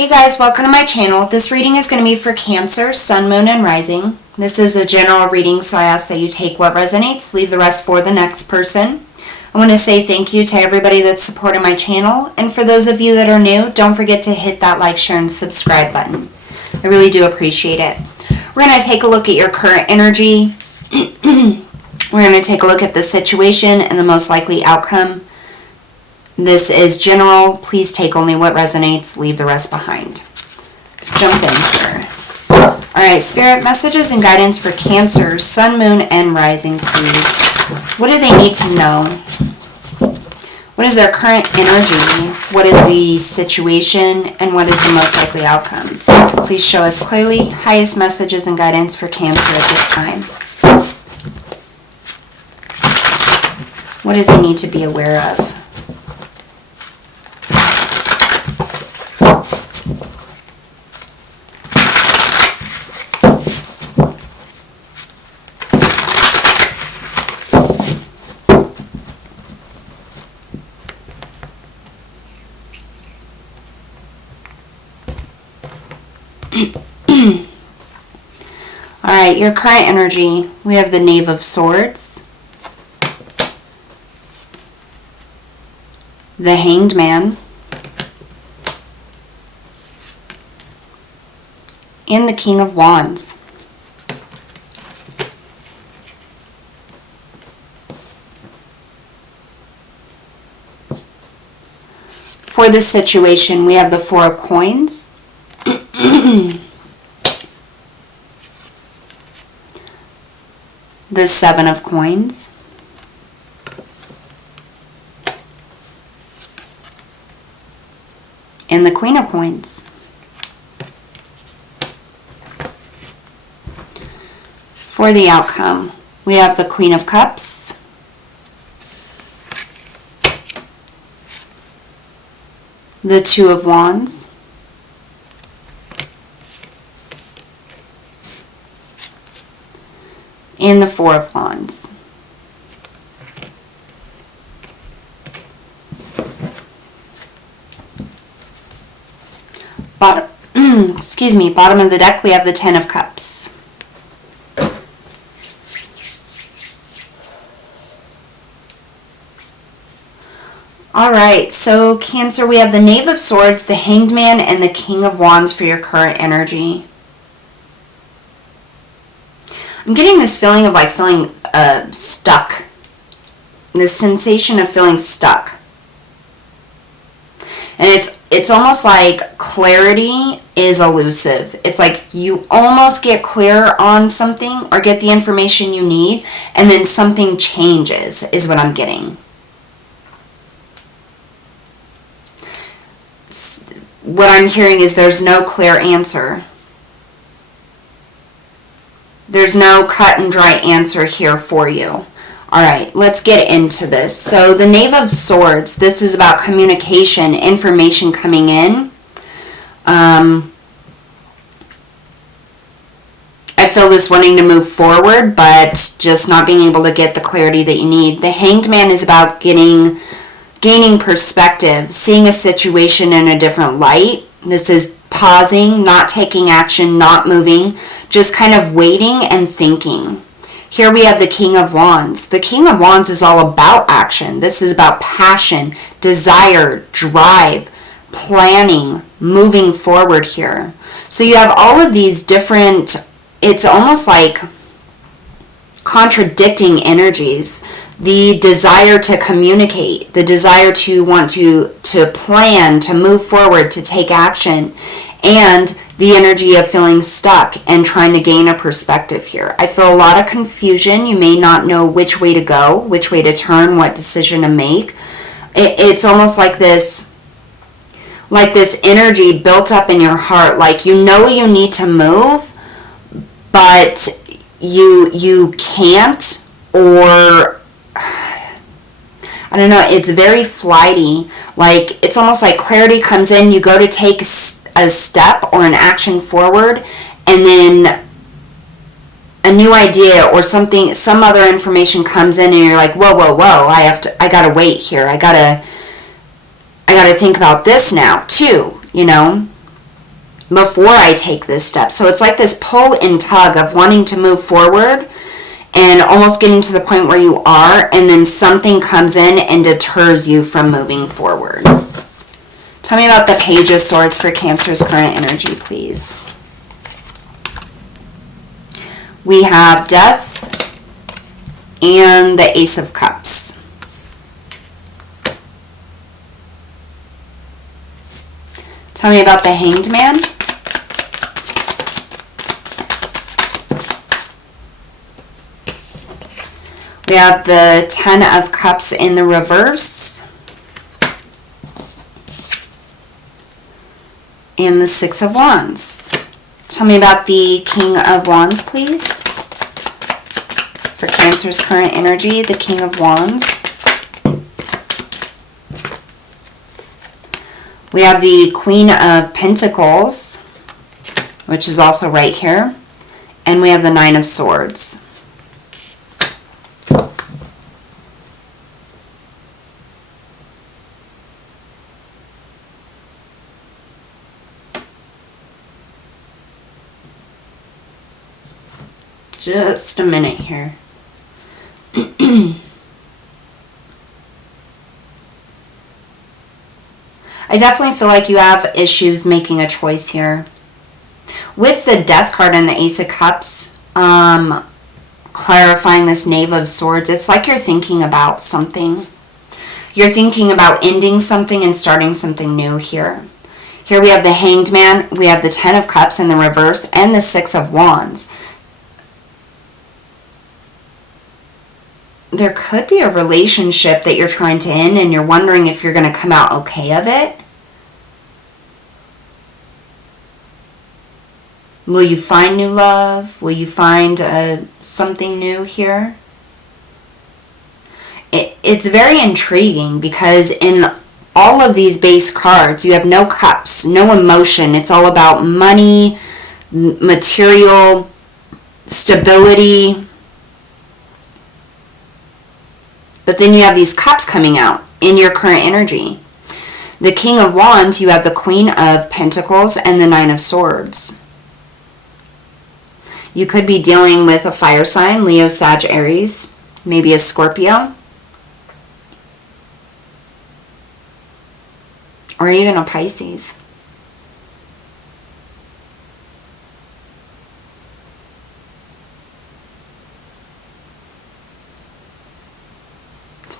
Hey guys, welcome to my channel. This reading is going to be for Cancer, Sun, Moon, and Rising. This is a general reading, so I ask that you take what resonates, leave the rest for the next person. I want to say thank you to everybody that's supported my channel, and for those of you that are new, don't forget to hit that like, share, and subscribe button. I really do appreciate it. We're going to take a look at your current energy. We're going to take a look at the situation and the most likely outcome. This is general. Please take only what resonates. Leave the rest behind. Let's jump in here. Alright, Spirit, messages and guidance for Cancer, Sun, Moon, and Rising, please. What do they need to know? What is their current energy? What is the situation? And what is the most likely outcome? Please show us clearly. Highest messages and guidance for Cancer at this time. What do they need to be aware of? Alright, your current energy, we have the Knave of Swords, the Hanged Man, and the King of Wands. For this situation, we have the Four of Coins, the Seven of Coins, and the Queen of Coins. For the outcome, we have the Queen of Cups, the Two of Wands, and the Four of Wands. Bottom of the deck, we have the Ten of Cups. Alright, so Cancer, we have the Knave of Swords, the Hanged Man, and the King of Wands for your current energy. I'm getting this feeling of like feeling stuck. This sensation of feeling stuck. And it's almost like clarity is elusive. It's like you almost get clear on something or get the information you need, and then something changes is what I'm getting. What I'm hearing is there's no clear answer. There's no cut and dry answer here for you. Alright, let's get into this. So the Knave of Swords, this is about communication, information coming in. I feel this wanting to move forward, but just not being able to get the clarity that you need. The Hanged Man is about gaining perspective, seeing a situation in a different light. This is pausing, not taking action, not moving, just kind of waiting and thinking. Here we have the King of Wands. The King of Wands is all about action. This is about passion, desire, drive, planning, moving forward here. So you have all of these different, it's almost like contradicting energies. The desire to communicate, the desire to want to plan, to move forward, to take action, and the energy of feeling stuck and trying to gain a perspective here. I feel a lot of confusion. You may not know which way to go, which way to turn, what decision to make. It's almost like this energy built up in your heart, like you know you need to move, but you can't, or I don't know, it's very flighty. Like it's almost like clarity comes in, you go to take a step or an action forward, and then a new idea or something, some other information comes in, and you're like, whoa, I gotta wait here. I gotta think about this now too, you know. before I take this step. So it's like this pull and tug of wanting to move forward and almost getting to the point where you are, and then something comes in and deters you from moving forward. Tell me about the Page of Swords for Cancer's current energy, please. We have Death and the Ace of Cups. Tell me about the Hanged Man. We have the Ten of Cups in the reverse. And the Six of Wands. Tell me about the King of Wands, please. For Cancer's current energy, the King of Wands. We have the Queen of Pentacles, which is also right here. And we have the Nine of Swords. Just a minute here. I definitely feel like you have issues making a choice here. With the Death card and the Ace of Cups, clarifying this Knave of Swords, it's like you're thinking about something. You're thinking about ending something and starting something new here. Here we have the Hanged Man, we have the Ten of Cups in the reverse, and the Six of Wands. There could be a relationship that you're trying to end and you're wondering if you're going to come out okay of it. Will you find new love? Will you find something new here? It's very intriguing because in all of these base cards, you have no cups, no emotion. It's all about money, material, stability. But then you have these cups coming out in your current energy. The King of Wands, you have the Queen of Pentacles and the Nine of Swords. You could be dealing with a fire sign, Leo, Sag, Aries, maybe a Scorpio. Or even a Pisces.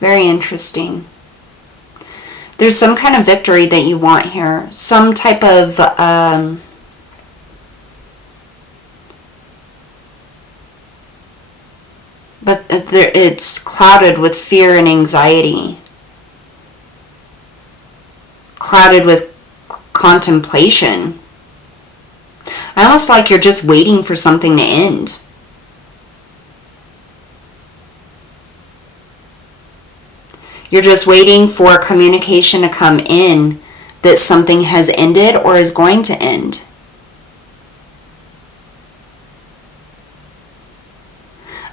Very interesting. There's some kind of victory that you want here. Some type of but it's clouded with fear and anxiety. Clouded with contemplation. I almost feel like you're just waiting for something to end. You're just waiting for communication to come in that something has ended or is going to end.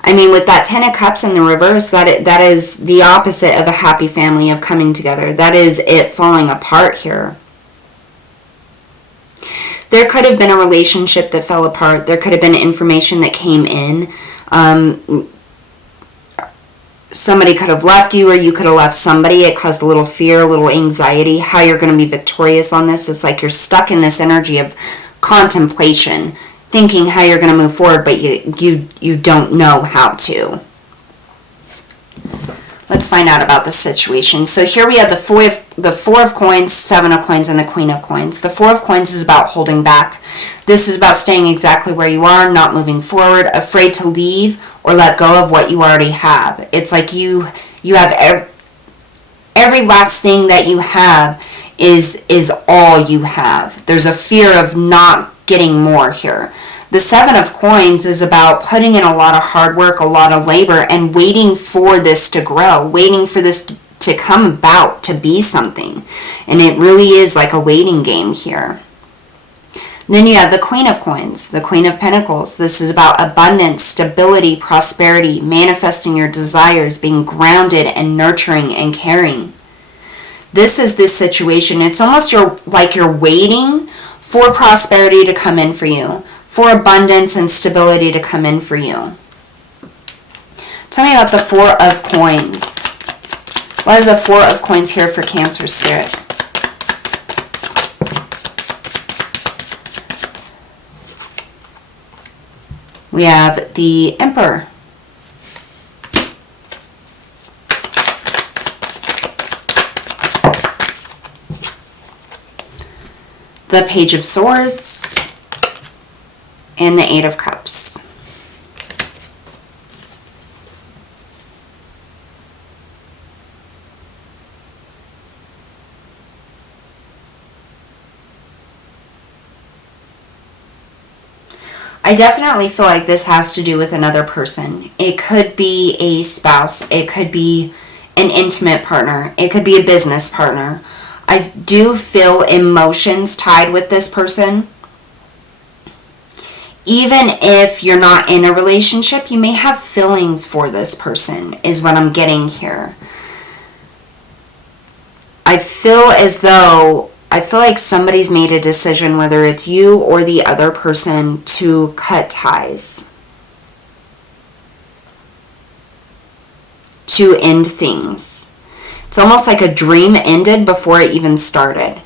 I mean, with that Ten of Cups in the reverse, that is the opposite of a happy family of coming together. That is it falling apart here. There could have been a relationship that fell apart. There could have been information that came in. Somebody could have left you or you could have left somebody. It caused a little fear, a little anxiety. How you're going to be victorious on this. It's like you're stuck in this energy of contemplation, thinking how you're going to move forward, but you don't know how to. Let's find out about the situation. So here we have the Four of Coins, Seven of Coins, and the Queen of Coins. The Four of Coins is about holding back. This is about staying exactly where you are, not moving forward, afraid to leave or let go of what you already have. It's like you have every last thing that you have is all you have. There's a fear of not getting more here. The Seven of Coins is about putting in a lot of hard work, a lot of labor, and waiting for this to grow, waiting for this to come about, to be something. And it really is like a waiting game here. Then you have the Queen of Coins, the Queen of Pentacles. This is about abundance, stability, prosperity, manifesting your desires, being grounded and nurturing and caring. This is this situation. It's almost like you're waiting for prosperity to come in for you, for abundance and stability to come in for you. Tell me about the Four of Coins. Why is the Four of Coins here for Cancer Spirit? We have the Emperor. The Page of Swords. And the Eight of Cups. I definitely feel like this has to do with another person. It could be a spouse. It could be an intimate partner. It could be a business partner. I do feel emotions tied with this person. Even if you're not in a relationship, you may have feelings for this person, is what I'm getting here. I feel like somebody's made a decision, whether it's you or the other person, to cut ties. To end things. It's almost like a dream ended before it even started.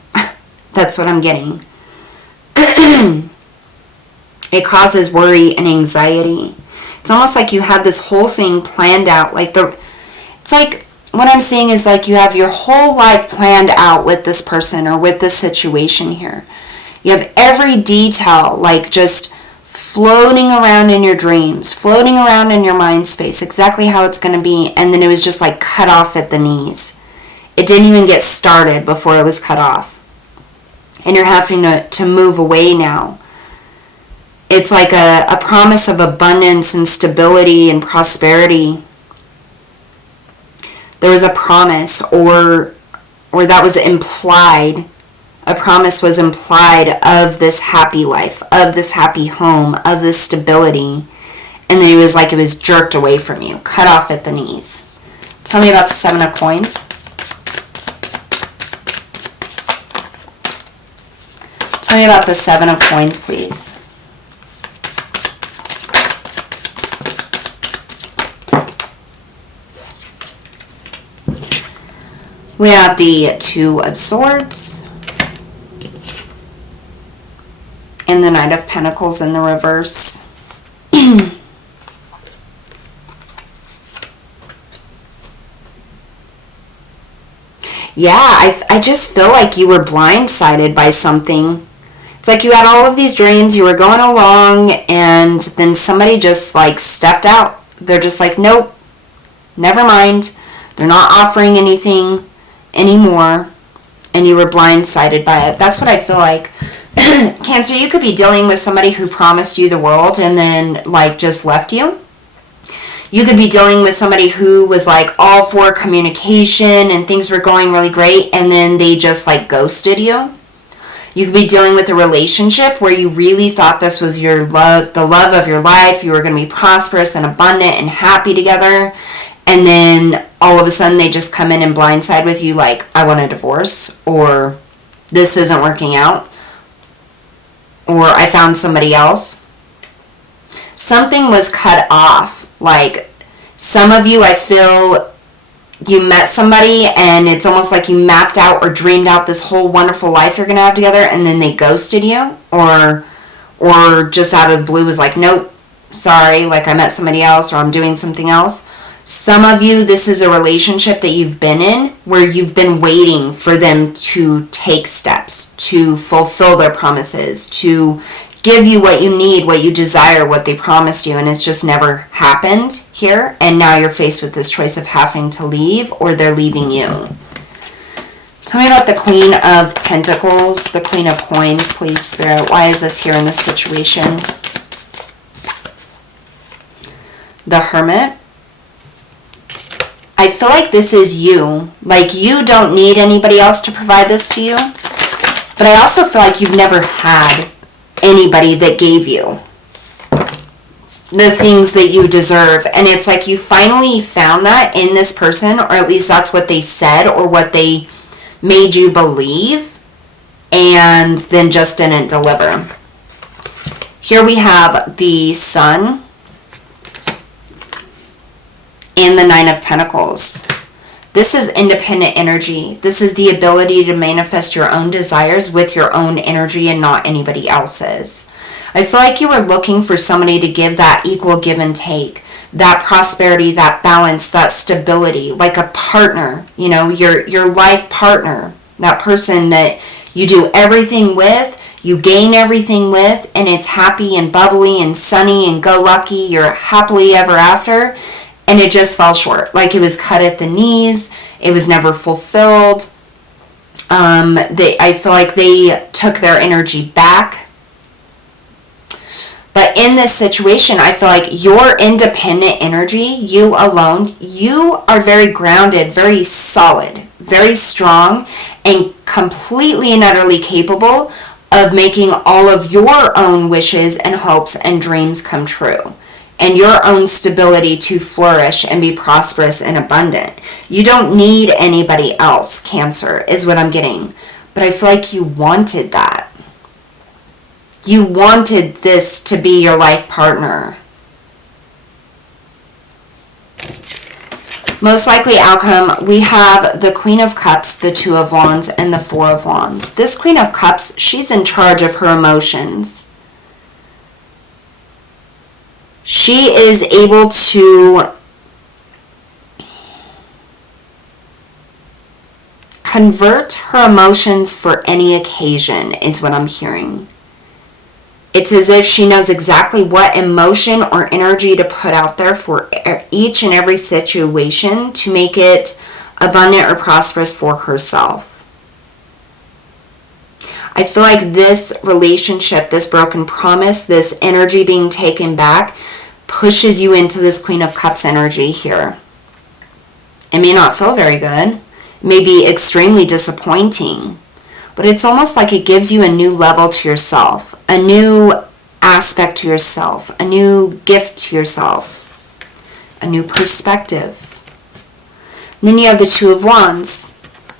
That's what I'm getting. It causes worry and anxiety. It's almost like you had this whole thing planned out. It's like, what I'm seeing is like you have your whole life planned out with this person or with this situation here. You have every detail like just floating around in your dreams, floating around in your mind space, exactly how it's going to be. And then it was just like cut off at the knees. It didn't even get started before it was cut off. And you're having to move away now. It's like a promise of abundance and stability and prosperity. There was a promise, or that was implied. A promise was implied of this happy life, of this happy home, of this stability. And then it was like it was jerked away from you, cut off at the knees. Tell me about the Seven of Coins. Tell me about the Seven of Coins, please. We have the Two of Swords and the Knight of Pentacles in the reverse. Yeah, I just feel like you were blindsided by something. It's like you had all of these dreams, you were going along, and then somebody just like stepped out. They're just like, nope, never mind. They're not offering anything anymore, and you were blindsided by it. That's what I feel like. Cancer, you could be dealing with somebody who promised you the world and then like just left you. You could be dealing with somebody who was like all for communication and things were going really great, and then they just like ghosted you. You could be dealing with a relationship where you really thought this was your love, the love of your life. You were going to be prosperous and abundant and happy together. And then all of a sudden they just come in and blindside with you like, I want a divorce, or this isn't working out, or I found somebody else. Something was cut off. Like some of you, I feel you met somebody and it's almost like you mapped out or dreamed out this whole wonderful life you're going to have together, and then they ghosted you, or just out of the blue was like, nope, sorry, like I met somebody else or I'm doing something else. Some of you, this is a relationship that you've been in where you've been waiting for them to take steps, to fulfill their promises, to give you what you need, what you desire, what they promised you, and it's just never happened here. And now you're faced with this choice of having to leave or they're leaving you. Tell me about the Queen of Pentacles, the Queen of Coins, please, Spirit. Why is this here in this situation? The Hermit. I feel like this is you. Like you don't need anybody else to provide this to you. But I also feel like you've never had anybody that gave you the things that you deserve. And it's like you finally found that in this person, or at least that's what they said or what they made you believe. and then just didn't deliver. Here we have the Sun and the Nine of Pentacles. This is independent energy. This is the ability to manifest your own desires with your own energy and not anybody else's. I feel like you were looking for somebody to give that equal give and take, that prosperity, that balance, that stability, like a partner, you know, your life partner, that person that you do everything with, you gain everything with, and it's happy and bubbly and sunny and go lucky, you're happily ever after, and it just fell short. Like it was cut at the knees, it was never fulfilled. I feel like they took their energy back. But in this situation, I feel like your independent energy, you alone, you are very grounded, very solid, very strong, and completely and utterly capable of making all of your own wishes and hopes and dreams come true, and your own stability to flourish and be prosperous and abundant. You don't need anybody else, Cancer, is what I'm getting. But I feel like you wanted that. You wanted this to be your life partner. Most likely outcome, we have the Queen of Cups, the Two of Wands, and the Four of Wands. This Queen of Cups, she's in charge of her emotions. She is able to convert her emotions for any occasion, is what I'm hearing. It's as if she knows exactly what emotion or energy to put out there for each and every situation to make it abundant or prosperous for herself. I feel like this relationship, this broken promise, this energy being taken back, pushes you into this Queen of Cups energy here. It may not feel very good. It may be extremely disappointing. But it's almost like it gives you a new level to yourself, a new aspect to yourself, a new gift to yourself, a new perspective. And then you have the Two of Wands.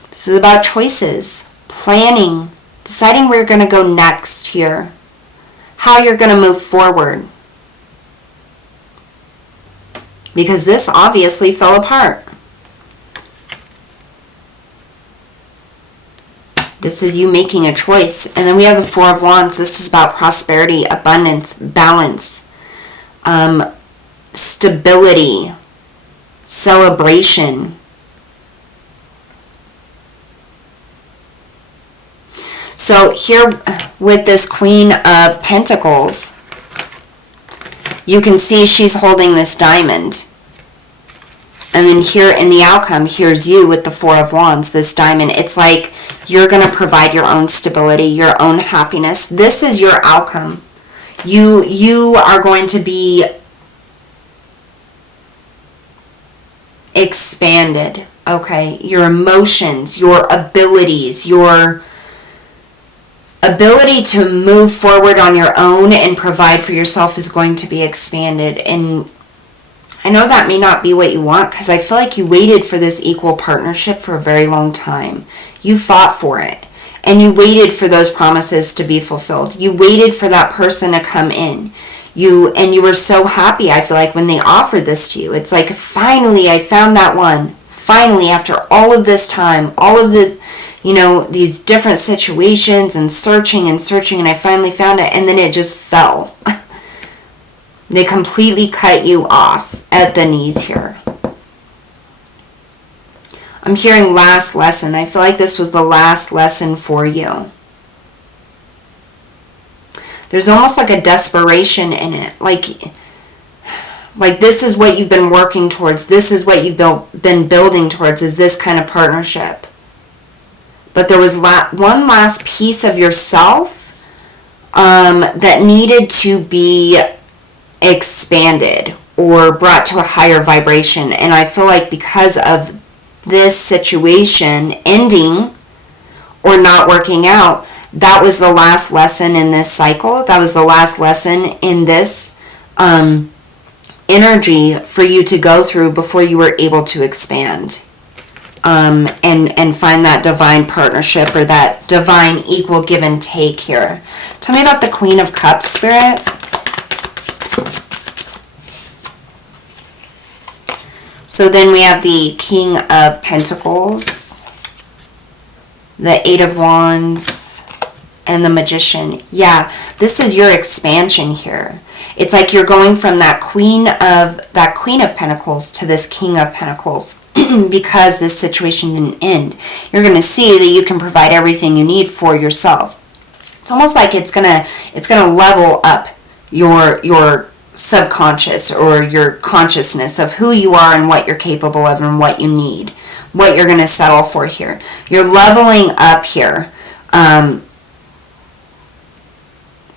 This is about choices, planning, deciding where you're going to go next here, how you're going to move forward. Because this obviously fell apart. This is you making a choice. And then we have the Four of Wands. This is about prosperity, abundance, balance, stability, celebration. So here with this Queen of Pentacles, you can see she's holding this diamond. And then here in the outcome, here's you with the Four of Wands, this diamond. It's like you're going to provide your own stability, your own happiness. This is your outcome. You are going to be expanded, okay? Your emotions, your abilities, your ability to move forward on your own and provide for yourself is going to be expanded. And I know that may not be what you want, because I feel like you waited for this equal partnership for a very long time. You fought for it, and you waited for those promises to be fulfilled. You waited for that person to come in. You were so happy, I feel like, when they offered this to you. It's like, finally, I found that one. Finally, after all of this time, all of this, these different situations and searching, and I finally found it, and then it just fell. They completely cut you off at the knees here. I'm hearing last lesson. I feel like this was the last lesson for you. There's almost like a desperation in it. Like this is what you've been working towards. This is what you've been building towards, is this kind of partnership. But there was one last piece of yourself that needed to be expanded or brought to a higher vibration. And I feel like because of this situation ending or not working out, that was the last lesson in this cycle. That was the last lesson in this energy for you to go through before you were able to expand. and find that divine partnership or that divine equal give and take here. Tell me about the Queen of Cups, Spirit. So then we have the King of Pentacles, the Eight of Wands, and the Magician. Yeah, this is your expansion here. It's like you're going from that Queen of Pentacles to this King of Pentacles because this situation didn't end. You're going to see that you can provide everything you need for yourself. It's almost like it's gonna level up your subconscious or your consciousness of who you are and what you're capable of and what you need, what you're going to settle for here. You're leveling up here.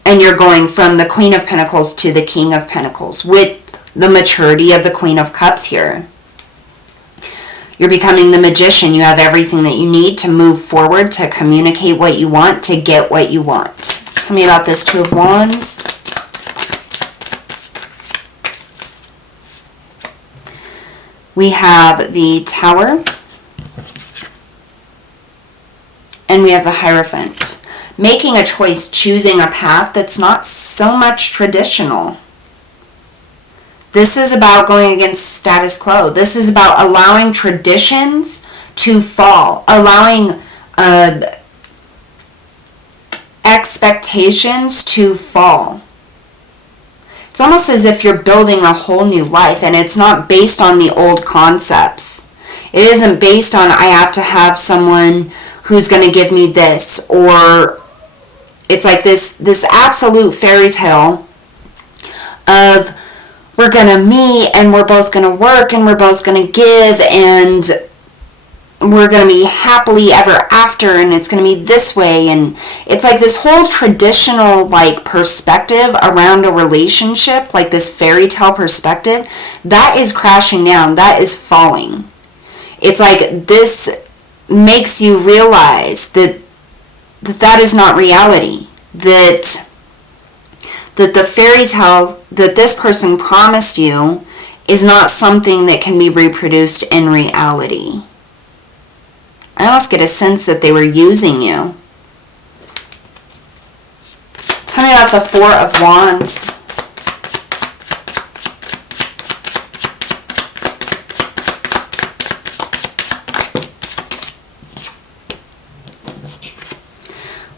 And you're going from the Queen of Pentacles to the King of Pentacles with the maturity of the Queen of Cups here. You're becoming the Magician. You have everything that you need to move forward, to communicate what you want, to get what you want. Tell me about this Two of Wands. We have the Tower. And we have the Hierophant. Making a choice, choosing a path that's not so much traditional. This is about going against status quo. This is about allowing traditions to fall, allowing expectations to fall. It's almost as if you're building a whole new life, and it's not based on the old concepts. It isn't based on, I have to have someone who's going to give me this, or it's like this absolute fairy tale of we're going to meet and we're both going to work and we're both going to give and we're going to be happily ever after and it's going to be this way. And it's like this whole traditional like perspective around a relationship, like this fairy tale perspective, that is crashing down, that is falling. It's like this makes you realize that is not reality, that the fairy tale that this person promised you is not something that can be reproduced in reality. I almost get a sense that they were using you. Tell me about the Four of Wands.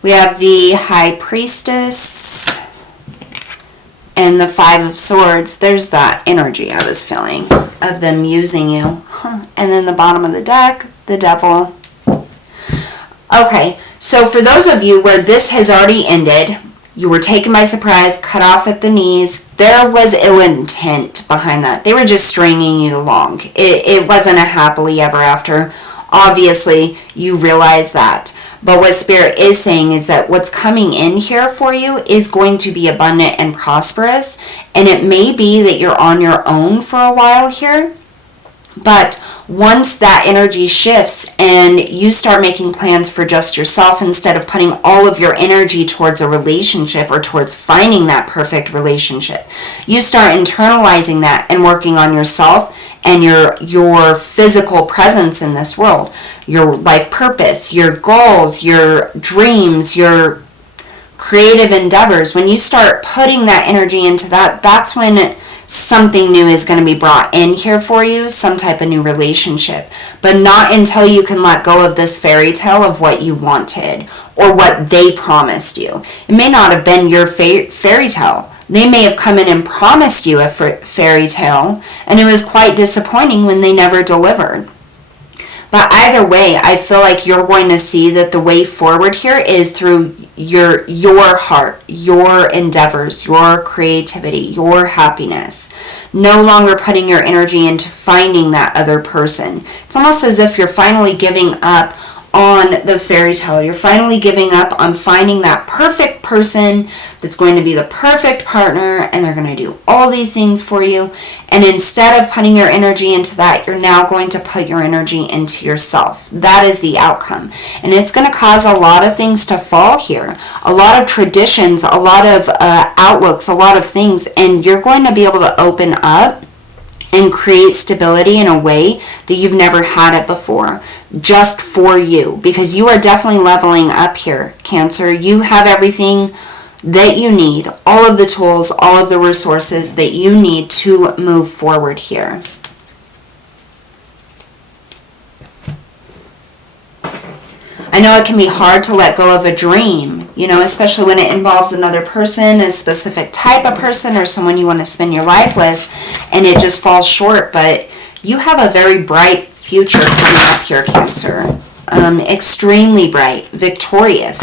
We have the High Priestess and the Five of Swords. There's that energy I was feeling of them using you. And then the bottom of the deck, the Devil. Okay, so for those of you where this has already ended, you were taken by surprise, cut off at the knees, there was ill intent behind that. They were just stringing you along. It wasn't a happily ever after. Obviously, you realize that. But what Spirit is saying is that what's coming in here for you is going to be abundant and prosperous. And it may be that you're on your own for a while here. But once that energy shifts and you start making plans for just yourself instead of putting all of your energy towards a relationship or towards finding that perfect relationship, you start internalizing that and working on yourself and your physical presence in this world, your life purpose, your goals, your dreams, your creative endeavors. When you start putting that energy into that, that's when something new is going to be brought in here for you, some type of new relationship. But not until you can let go of this fairy tale of what you wanted or what they promised you. It may not have been your fairy tale. They may have come in and promised you a fairy tale, and it was quite disappointing when they never delivered. But either way, I feel like you're going to see that the way forward here is through your heart, your endeavors, your creativity, your happiness. No longer putting your energy into finding that other person. It's almost as if you're finally giving up on the fairy tale. You're finally giving up on finding that perfect person that's going to be the perfect partner and they're going to do all these things for you. And instead of putting your energy into that, you're now going to put your energy into yourself. That is the outcome. And it's going to cause a lot of things to fall here. A lot of traditions, a lot of outlooks, a lot of things. And you're going to be able to open up and create stability in a way that you've never had it before, just for you, because you are definitely leveling up here, Cancer. You have everything that you need, all of the tools, all of the resources that you need to move forward here. I know it can be hard to let go of a dream, you know, especially when it involves another person, a specific type of person, or someone you want to spend your life with, and it just falls short. But you have a very bright future coming up here, Cancer. Extremely bright, victorious.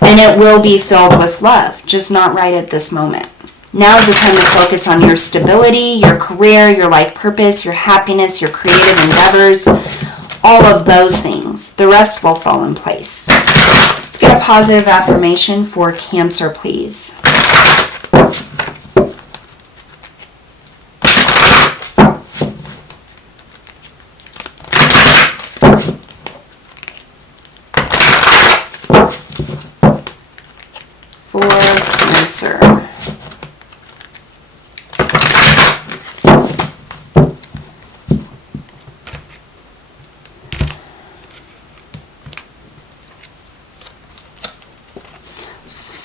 And it will be filled with love, just not right at this moment. Now is the time to focus on your stability, your career, your life purpose, your happiness, your creative endeavors, all of those things. The rest will fall in place. Let's get a positive affirmation for Cancer, please. For Cancer.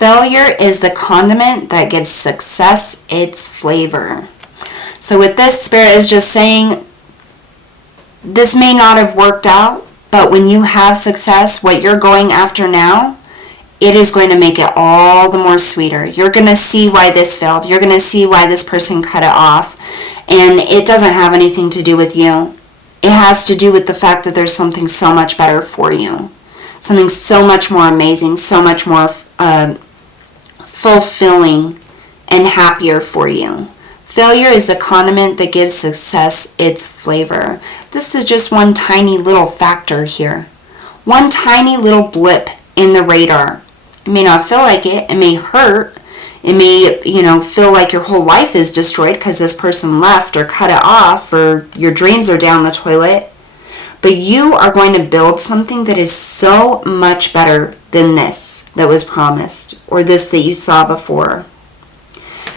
Failure is the condiment that gives success its flavor. So with this, Spirit is just saying, this may not have worked out, but when you have success, what you're going after now, it is going to make it all the more sweeter. You're going to see why this failed. You're going to see why this person cut it off. And it doesn't have anything to do with you. It has to do with the fact that there's something so much better for you. Something so much more amazing, so much more fulfilling and happier for you. Failure is the condiment that gives success its flavor. This is just one tiny little factor here. One tiny little blip in the radar. It may not feel like it. It may hurt. It may, feel like your whole life is destroyed because this person left or cut it off or your dreams are down the toilet. But you are going to build something that is so much better than this that was promised, or this that you saw before.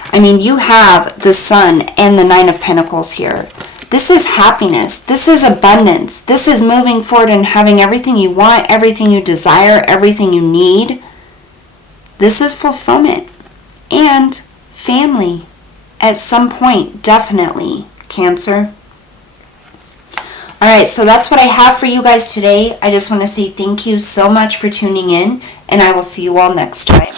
I mean, you have the Sun and the Nine of Pentacles here. This is happiness. This is abundance. This is moving forward and having everything you want, everything you desire, everything you need. This is fulfillment and family at some point, definitely, Cancer. Alright, so that's what I have for you guys today. I just want to say thank you so much for tuning in, and I will see you all next time.